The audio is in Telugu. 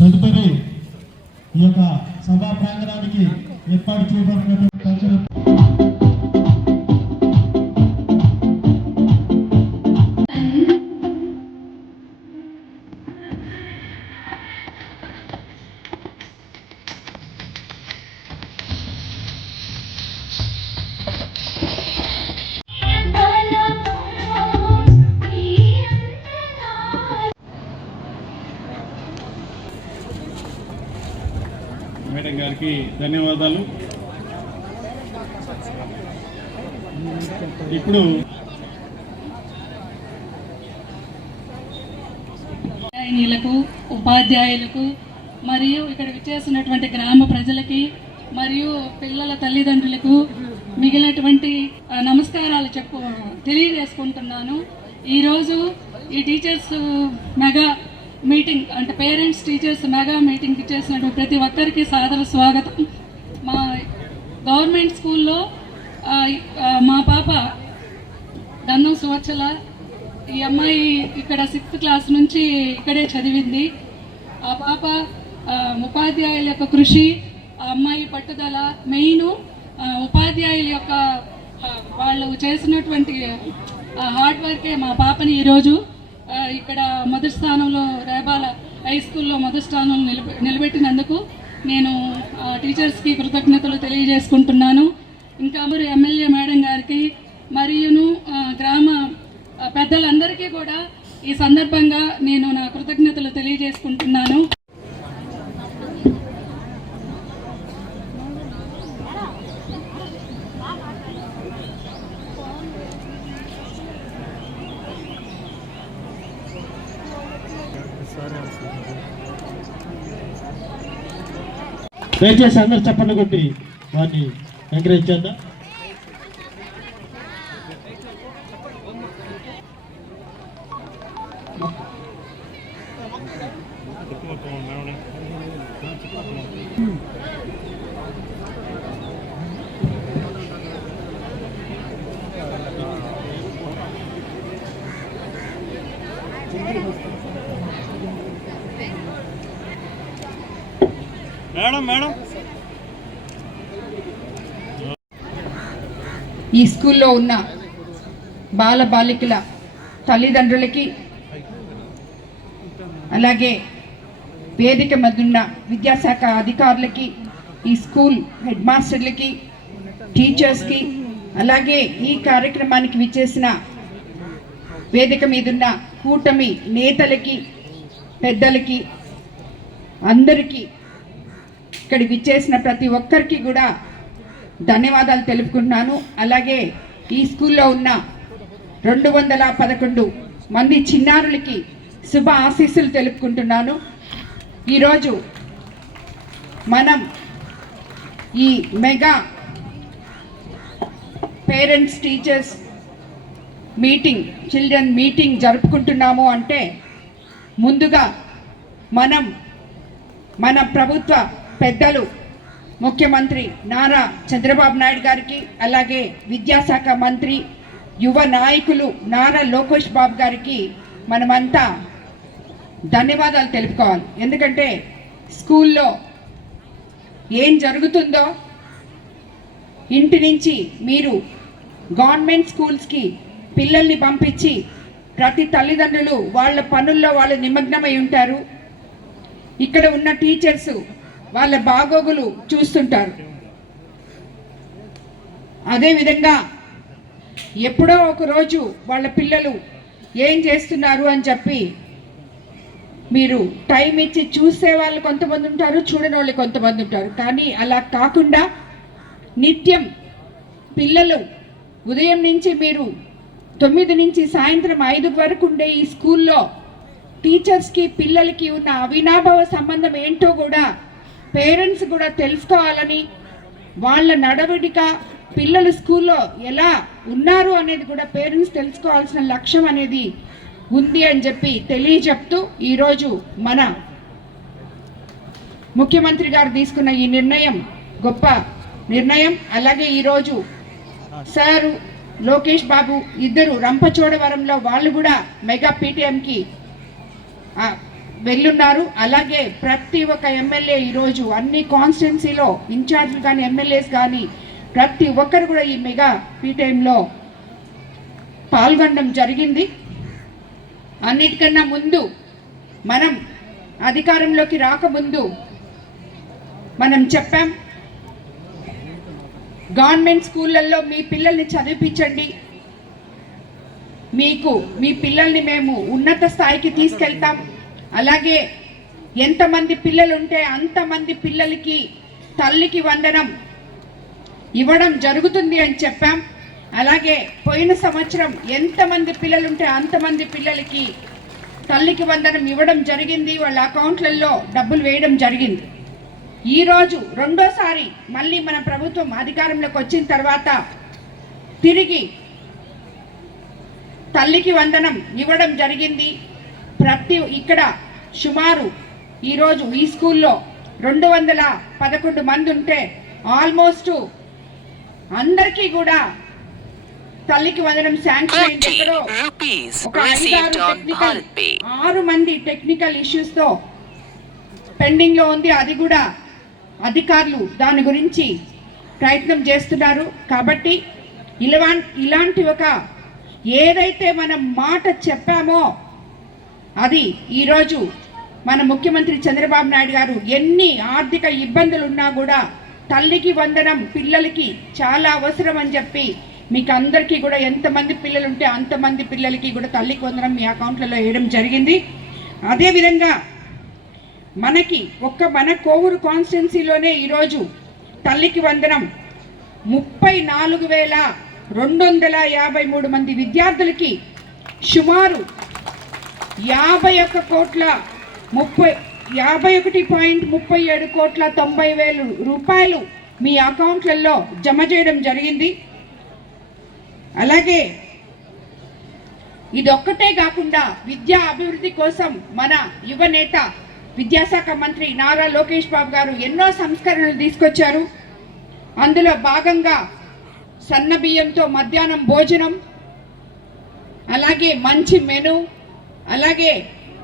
తదుపరి ఈ యొక్క సభా ప్రాంగణానికి ఏర్పాటు చేయబడినటువంటి కల్చరల్ మేడం గారికి ధన్యవాదాలు. ఇప్పుడు ఉపాధ్యాయులకు మరియు ఇక్కడ విచ్చేసినటువంటి గ్రామ ప్రజలకి మరియు పిల్లల తల్లిదండ్రులకు మిగిలినటువంటి నమస్కారాలు తెలియజేసుకుంటున్నాను. ఈరోజు ఈ టీచర్స్ మెగా మీటింగ్ అంటే పేరెంట్స్ టీచర్స్ మెగా మీటింగ్కి చేసినటువంటి ప్రతి ఒక్కరికి సాదర స్వాగతం. మా గవర్నమెంట్ స్కూల్లో మా పాప దన్నం సువచ్చల, ఈ అమ్మాయి ఇక్కడ 6th క్లాస్ నుంచి ఇక్కడే చదివింది. ఆ పాప ఉపాధ్యాయుల యొక్క కృషి, ఆ అమ్మాయి పట్టుదల, మెయిన్ ఉపాధ్యాయుల యొక్క వాళ్ళు చేసినటువంటి హార్డ్ వర్కే మా పాపని ఈరోజు ఇక్కడ మొదటి స్థానంలో రేబాల హై స్కూల్లో మొదటి స్థానంలో నిలబెట్టినందుకు నేను టీచర్స్కి కృతజ్ఞతలు తెలియజేసుకుంటున్నాను. ఇంకా మరి ఎమ్మెల్యే మేడం గారికి మరియును గ్రామ పెద్దలందరికీ కూడా ఈ సందర్భంగా నేను నా కృతజ్ఞతలు తెలియజేసుకుంటున్నాను. దయచేసి అందరు చెప్పండి కొట్టి వారిని ఎంకరేజ్ చేద్దాం. మేడం ఈ స్కూల్లో ఉన్న బాల బాలికల తల్లిదండ్రులకి అలాగే వేదిక మీద ఉన్న విద్యాశాఖ అధికారులకి, ఈ స్కూల్ హెడ్ మాస్టర్లకి, టీచర్స్కి, అలాగే ఈ కార్యక్రమానికి విచ్చేసిన వేదిక మీదున్న కూటమి నేతలకి, పెద్దలకి, అందరికీ, ఇక్కడ విచ్చేసిన ప్రతి ఒక్కరికి కూడా ధన్యవాదాలు తెలుపుకుంటున్నాను. అలాగే ఈ స్కూల్లో ఉన్న 211 మంది చిన్నారులకి శుభ ఆశీస్సులు తెలుపుకుంటున్నాను. ఈరోజు మనం ఈ mega parents teachers meeting, children meeting జరుపుకుంటున్నాము అంటే ముందుగా మన ప్రభుత్వ పెద్దలు ముఖ్యమంత్రి నారా చంద్రబాబు నాయుడు గారికి, అలాగే విద్యాశాఖ మంత్రి, యువ నాయకులు నారా లోకేష్ బాబు గారికి మనమంతా ధన్యవాదాలు తెలుపుకోవాలి. ఎందుకంటే స్కూల్లో ఏం జరుగుతుందో ఇంటి నుంచి మీరు గవర్నమెంట్ స్కూల్స్కి పిల్లల్ని పంపించి ప్రతి తల్లిదండ్రులు వాళ్ళ పనుల్లో వాళ్ళు నిమగ్నమై ఉంటారు. ఇక్కడ ఉన్న టీచర్స్ వాళ్ళ బాగోగులు చూస్తుంటారు. అదేవిధంగా ఎప్పుడో ఒకరోజు వాళ్ళ పిల్లలు ఏం చేస్తున్నారు అని చెప్పి మీరు టైం ఇచ్చి చూసే వాళ్ళు కొంతమంది ఉంటారు, చూడని వాళ్ళు కొంతమంది ఉంటారు. కానీ అలా కాకుండా నిత్యం పిల్లలు ఉదయం నుంచి మీరు 9 నుంచి సాయంత్రం 5 వరకు ఉండే ఈ స్కూల్లో టీచర్స్కి పిల్లలకి ఉన్న అవినాభావ సంబంధం ఏంటో కూడా పేరెంట్స్ కూడా తెలుసుకోవాలని, వాళ్ళ నడవడిక, పిల్లలు స్కూల్లో ఎలా ఉన్నారు అనేది కూడా పేరెంట్స్ తెలుసుకోవాల్సిన లక్ష్యం అనేది ఉంది అని చెప్పి తెలియజెప్తూ ఈరోజు మన ముఖ్యమంత్రి గారు తీసుకున్న ఈ నిర్ణయం గొప్ప నిర్ణయం. అలాగే ఈరోజు సారు లోకేష్ బాబు ఇద్దరు రంపచోడవరంలో వాళ్ళు కూడా మెగా పీటీఎంకి వెళ్ళున్నారు. అలాగే ప్రతి ఒక్క ఎమ్మెల్యే ఈరోజు అన్ని కాన్స్టిట్యున్సీలో ఇన్ఛార్జ్లు కానీ ఎమ్మెల్యేస్ కానీ ప్రతి ఒక్కరు కూడా ఈ మెగా పీటీఎంలో పాల్గొనడం జరిగింది. అన్నిటికన్నా ముందు మనం అధికారంలోకి రాకముందు మనం చెప్పాం, గవర్నమెంట్ స్కూళ్ళల్లో మీ పిల్లల్ని చదివించండి, మీ పిల్లల్ని మేము ఉన్నత స్థాయికి తీసుకెళ్తాం, అలాగే ఎంతమంది పిల్లలు ఉంటే అంతమంది పిల్లలకి తల్లికి వందనం ఇవ్వడం జరుగుతుంది అని చెప్పాం. అలాగే పోయిన సంవత్సరం ఎంతమంది పిల్లలుంటే అంతమంది పిల్లలకి తల్లికి వందనం ఇవ్వడం జరిగింది, వాళ్ళ అకౌంట్లలో డబ్బులు వేయడం జరిగింది. ఈరోజు రెండోసారి మళ్ళీ మన ప్రభుత్వం అధికారంలోకి వచ్చిన తర్వాత తిరిగి తల్లికి వందనం ఇవ్వడం జరిగింది. ఇక్కడ సుమారు ఈరోజు ఈ స్కూల్లో 211 మంది ఉంటే ఆల్మోస్ట్ అందరికీ కూడా తల్లికి వందనం శాంక్షన్ అయింది. ఎక్కడో ఒక 6 మంది టెక్నికల్ ఇష్యూస్తో పెండింగ్లో ఉంది. అది కూడా అధికారులు దాని గురించి ప్రయత్నం చేస్తున్నారు. కాబట్టి ఇలాంటి ఒక ఏదైతే మనం మాట చెప్పామో అది ఈరోజు మన ముఖ్యమంత్రి చంద్రబాబు నాయుడు గారు ఎన్ని ఆర్థిక ఇబ్బందులు ఉన్నా కూడా తల్లికి వందనం పిల్లలకి చాలా అవసరం అని చెప్పి మీకు అందరికీ కూడా ఎంతమంది పిల్లలు ఉంటే అంతమంది పిల్లలకి కూడా తల్లికి వందనం మీ అకౌంట్లలో వేయడం జరిగింది. అదేవిధంగా మన కోవూరు కాన్స్టిట్యున్సీలోనే ఈరోజు తల్లికి వందనం 34,253 మంది విద్యార్థులకి సుమారు 51,37 కోట్ల 90 వేల రూపాయలు మీ అకౌంట్లలో జమ చేయడం జరిగింది. అలాగే ఇదొక్కటే కాకుండా విద్యా అభివృద్ధి కోసం మన యువ నేత విద్యాశాఖ మంత్రి నారా లోకేష్ బాబు గారు ఎన్నో సంస్కరణలు తీసుకొచ్చారు. అందులో భాగంగా సన్న బియ్యంతో మధ్యాహ్నం భోజనం, అలాగే మంచి మెను, అలాగే